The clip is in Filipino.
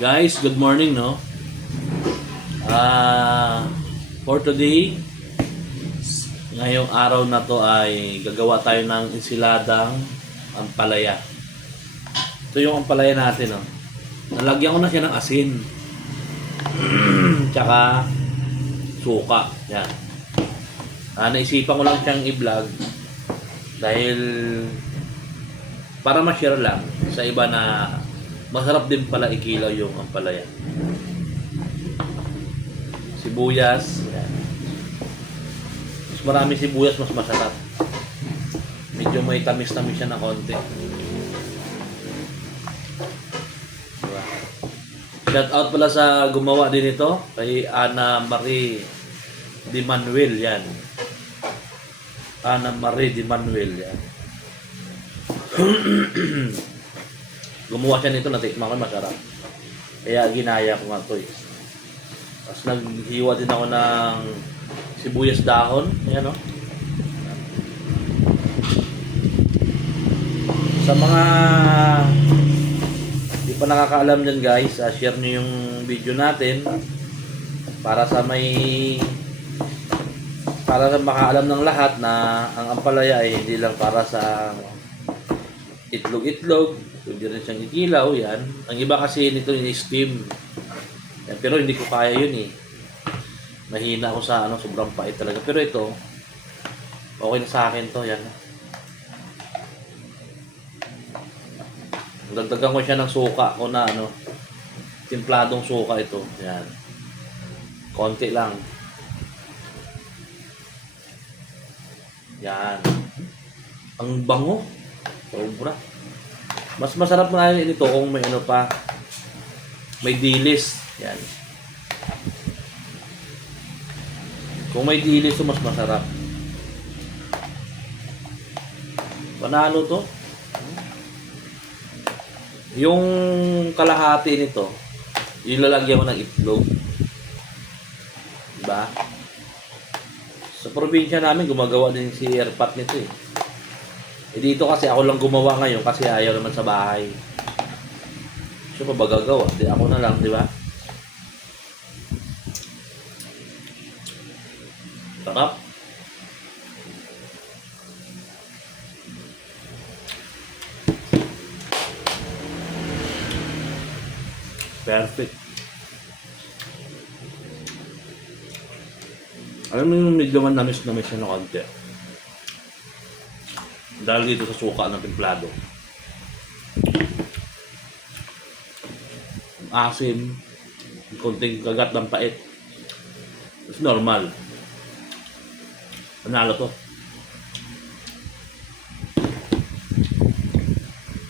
Guys, good morning, no? For today, ngayong araw na to ay gagawa tayo ng insiladang ampalaya. Ito yung ampalaya natin, no? Nalagyan ko na siya ng asin. Tsaka suka. Yan. Naisipan ko lang siyang i-vlog dahil para ma-share lang sa iba na masarap din pala ikilaw yung ampalaya. Sibuyas. Yan. Mas marami sibuyas, mas masarap. Medyo may tamis-tamis siya na konti. Diba? Shout out pala sa gumawa din ito kay Ana Marie Di Manuel. Yan. Ana Marie Di Manuel. Yan. Gumawa siya nito, natikman ko, masarap. Kaya ginaya ko nga ito eh. Tapos naghiwa din ako ng sibuyas dahon. Ayan o. Sa mga di pa nakakaalam dyan guys, share nyo yung video natin para sa makaalam ng lahat na ang ampalaya ay hindi lang para sa itlog-itlog, hindi rin siyang ikilaw, yan. Ang iba kasi nito ini-steam. Yan, pero hindi ko kaya yun eh. Mahina ako sa sobrang pait talaga. Pero ito, okay na sa akin to, yan. Dagdagan ko siya ng suka o na timpladong suka ito. Yan. Konti lang. Yan. Ang bango. Sobra. Mas masarap nga ito kung may pa. May dilis. Yan. Kung may dilis ito, mas masarap. Panalo to. Yung kalahati nito, ilalagyan ko ng itlog. Diba? Sa probinsya namin, gumagawa din si Erpat nito eh. Dito kasi ako lang gumawa ngayon kasi ayaw naman sa bahay. So pa ba gagawa? Di ako na lang, di ba? Sarap. Perfect. Alam mo yung medyo namis-namis siya na konti. Dahil dito sa suka ng templado. Asim, konting kagat ng pait. It's normal. Panalo to.